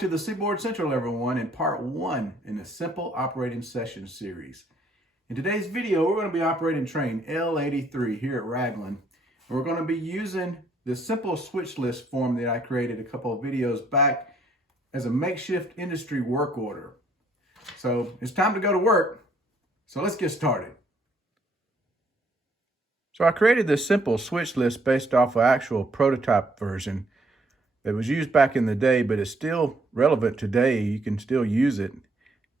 to the Seaboard Central, everyone, in part 1 in the Simple Operating Session series. In today's video, we're going to be operating train L83 here at Raglan. We're going to be using the simple switch list form that I created a couple of videos back as a makeshift industry work order. So it's time to go to work. So let's get started. So I created this simple switch list based off an actual prototype version that was used back in the day, but it's still relevant today. You can still use it.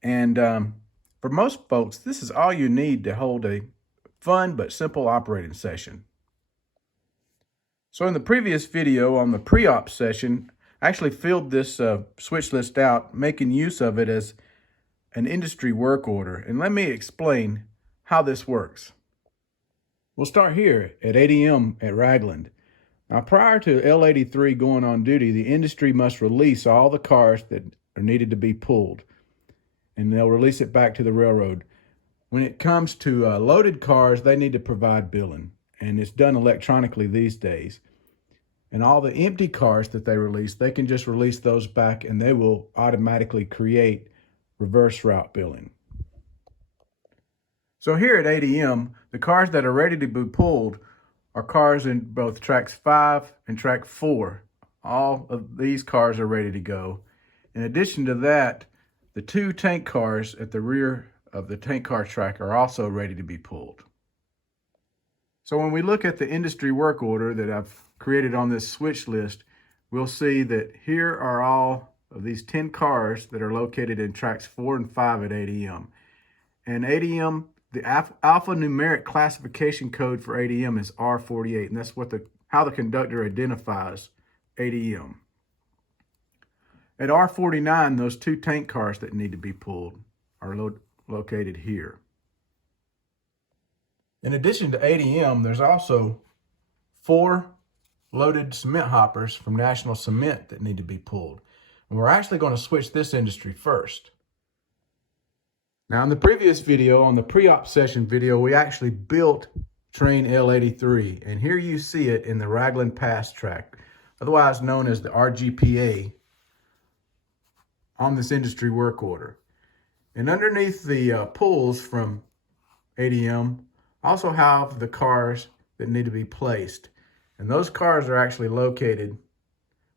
And for most folks, this is all you need to hold a fun but simple operating session. So in the previous video on the pre-op session, I actually filled this switch list out, making use of it as an industry work order. And let me explain how this works. We'll start here at 8 a.m. at Raglan. Now, prior to L83 going on duty, the industry must release all the cars that are needed to be pulled, and they'll release it back to the railroad. When it comes to loaded cars, they need to provide billing, and it's done electronically these days. And all the empty cars that they release, they can just release those back, and they will automatically create reverse route billing. So here at 8 a.m., the cars that are ready to be pulled are cars in both tracks 5 and track 4. All of these cars are ready to go. In addition to that, the 2 tank cars at the rear of the tank car track are also ready to be pulled. So when we look at the industry work order that I've created on this switch list, we'll see that here are all of these 10 cars that are located in tracks 4 and 5 at 8 a.m. And 8 a.m., the alphanumeric classification code for 8 a.m. is R48, and that's how the conductor identifies 8 a.m. At R49, those 2 tank cars that need to be pulled are located here. In addition to 8 a.m., there's also 4 loaded cement hoppers from National Cement that need to be pulled. And we're actually going to switch this industry first. Now, in the previous video, on the pre-op session video, we actually built train L83, and here you see it in the Raglan Pass track, otherwise known as the RGPA, on this industry work order. And underneath the pulls from 8 a.m. also have the cars that need to be placed. And those cars are actually located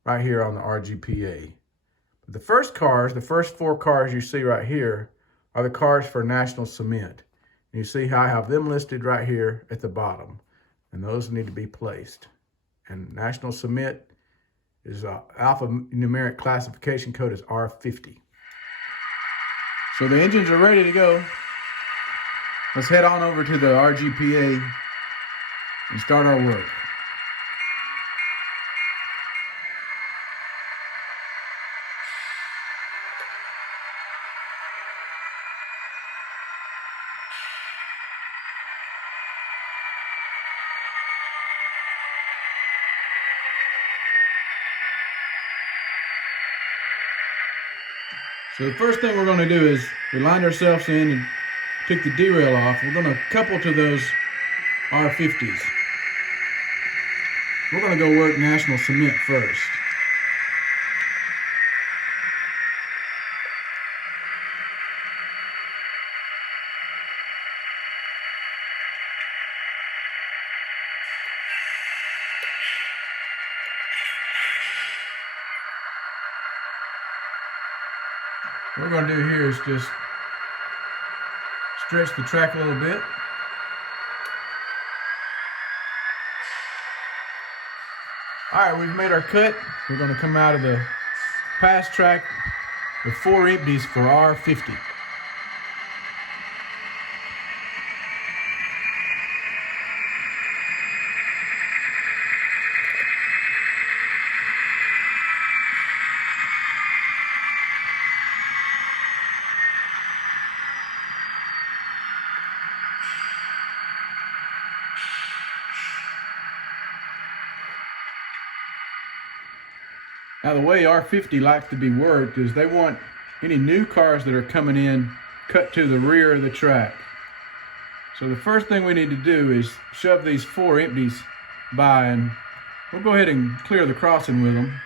right here on the RGPA. But the first 4 cars you see right here are the cars for National Cement. And you see how I have them listed right here at the bottom. And those need to be placed. And National Cement is alphanumeric classification code is R50. So the engines are ready to go. Let's head on over to the RGPA and start our work. So the first thing we're going to do is we lined ourselves in and took the derail off. We're going to couple to those R50s. We're going to go work National Cement first. What we're going to do here is just stretch the track a little bit. All right, we've made our cut. We're going to come out of the pass track with 4 empties for R50. Now, the way R50 likes to be worked is they want any new cars that are coming in cut to the rear of the track. So the first thing we need to do is shove these 4 empties by, and we'll go ahead and clear the crossing with them.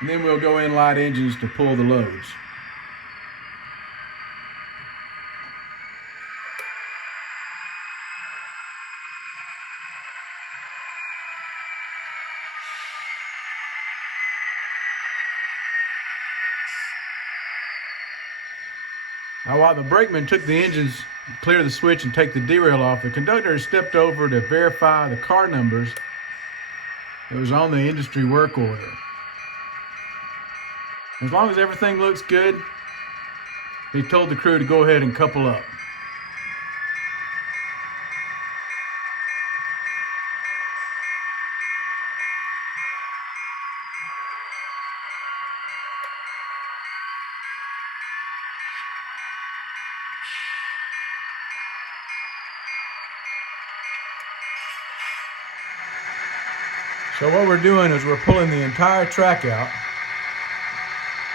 And then we'll go in light engines to pull the loads. Now, while the brakeman took the engines, clear the switch, and take the derail off, the conductor stepped over to verify the car numbers that was on the industry work order. As long as everything looks good, he told the crew to go ahead and couple up. So what we're doing is we're pulling the entire track out,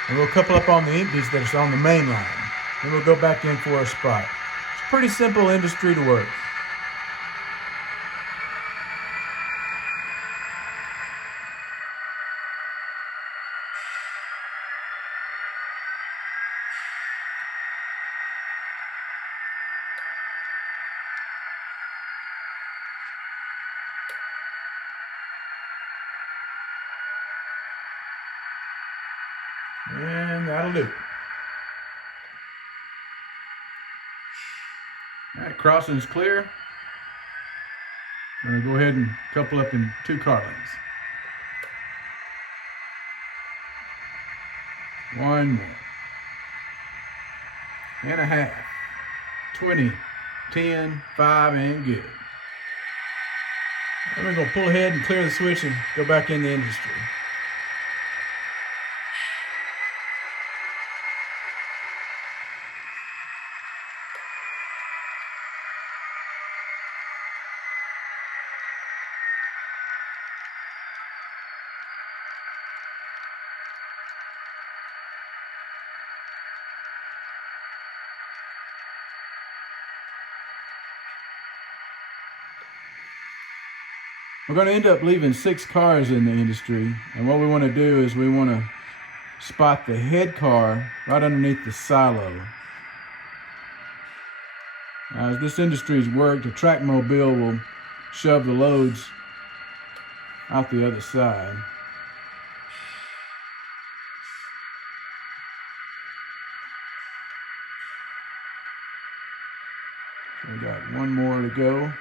and we'll couple up on the empties that's on the main line. Then we'll go back in for a spot. It's a pretty simple industry to work. And that'll do. All right, crossing's clear. I'm going to go ahead and couple up in 2 car lengths. 1 more. And a half. 20, 10, 5, and good. Then we're going to pull ahead and clear the switch and go back in the industry. We're going to end up leaving 6 cars in the industry, and what we want to do is we want to spot the head car right underneath the silo. Now, as this industry's worked, a track mobile will shove the loads out the other side. We got 1 more to go.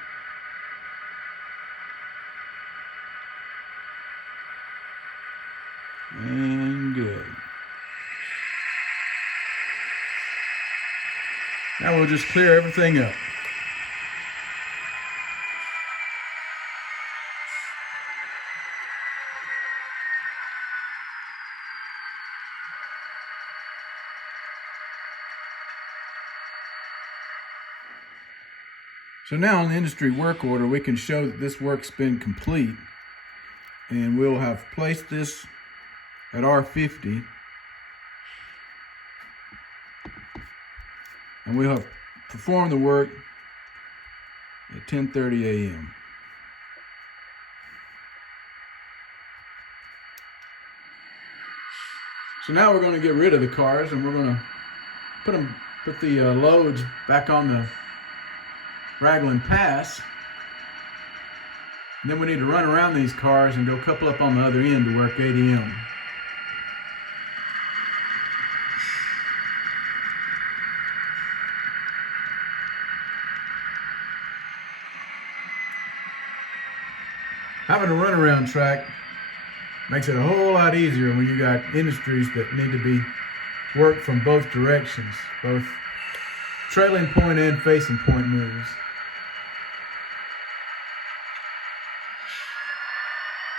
And good. Now we'll just clear everything up. So now on the industry work order, we can show that this work's been complete, and we'll have placed this at R50, and we'll have performed the work at 10:30 a.m. So now we're going to get rid of the cars, and we're going to put the loads back on the Raglan Pass. And then we need to run around these cars and go couple up on the other end to work ADM. Having a runaround track makes it a whole lot easier when you got industries that need to be worked from both directions, both trailing point and facing point moves.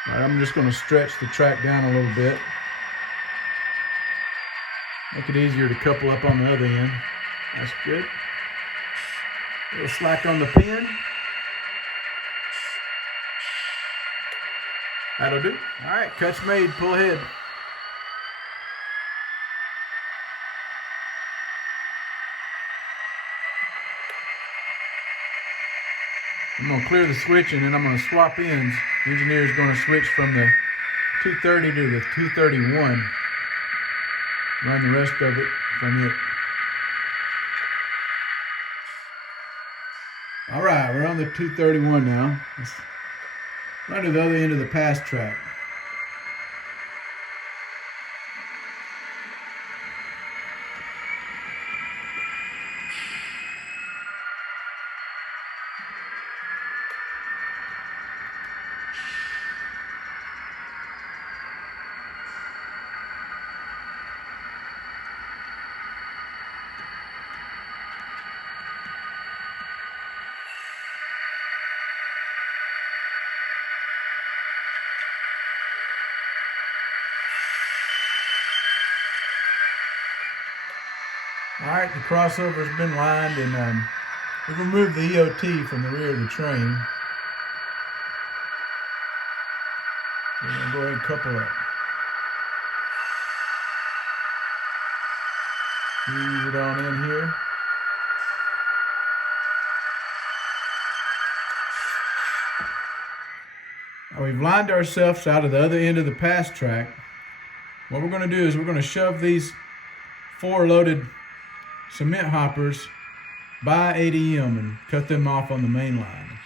All right, I'm just going to stretch the track down a little bit. Make it easier to couple up on the other end. That's good. A little slack on the pin. That'll do. All right, cut's made. Pull ahead. I'm going to clear the switch, and then I'm going to swap ends. The engineer's going to switch from the 230 to the 231. Run the rest of it from it. All right, we're on the 231 now. Let's run to the other end of the pass track. All right, the crossover's been lined, and we've removed the EOT from the rear of the train. We're gonna go ahead and couple up. Ease it on in here. Now we've lined ourselves out of the other end of the pass track. What we're gonna do is we're gonna shove these 4 loaded cement hoppers by ADM and cut them off on the main line.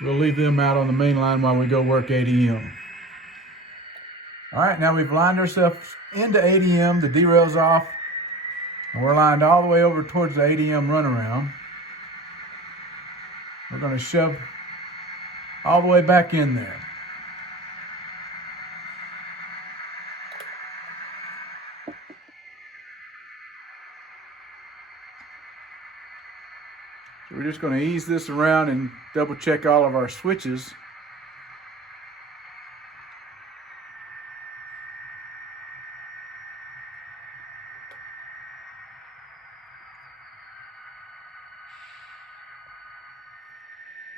We'll leave them out on the main line while we go work ADM. All right, now we've lined ourselves into ADM, the derail's off, and we're lined all the way over towards the ADM runaround. We're going to shove all the way back in there. So we're just going to ease this around and double check all of our switches.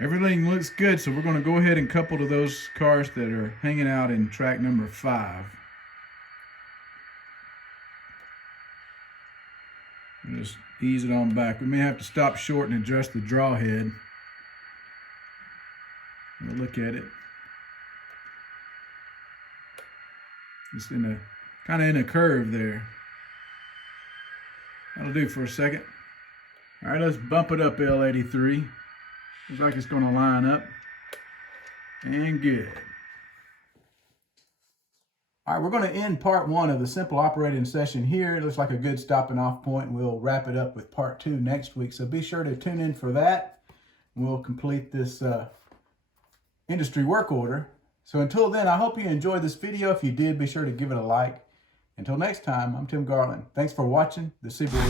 Everything looks good, so we're going to go ahead and couple to those cars that are hanging out in track number 5. And just ease it on back. We may have to stop short and adjust the draw head. We'll look at it. It's in a kind of in a curve there. That'll do for a second. All right, let's bump it up, L83. Looks like it's going to line up. And good. All right, we're going to end part 1 of the simple operating session here. It looks like a good stopping off point. We'll wrap it up with part 2 next week. So be sure to tune in for that. We'll complete this industry work order. So until then, I hope you enjoyed this video. If you did, be sure to give it a like. Until next time, I'm Tim Garland. Thanks for watching the Seaboard.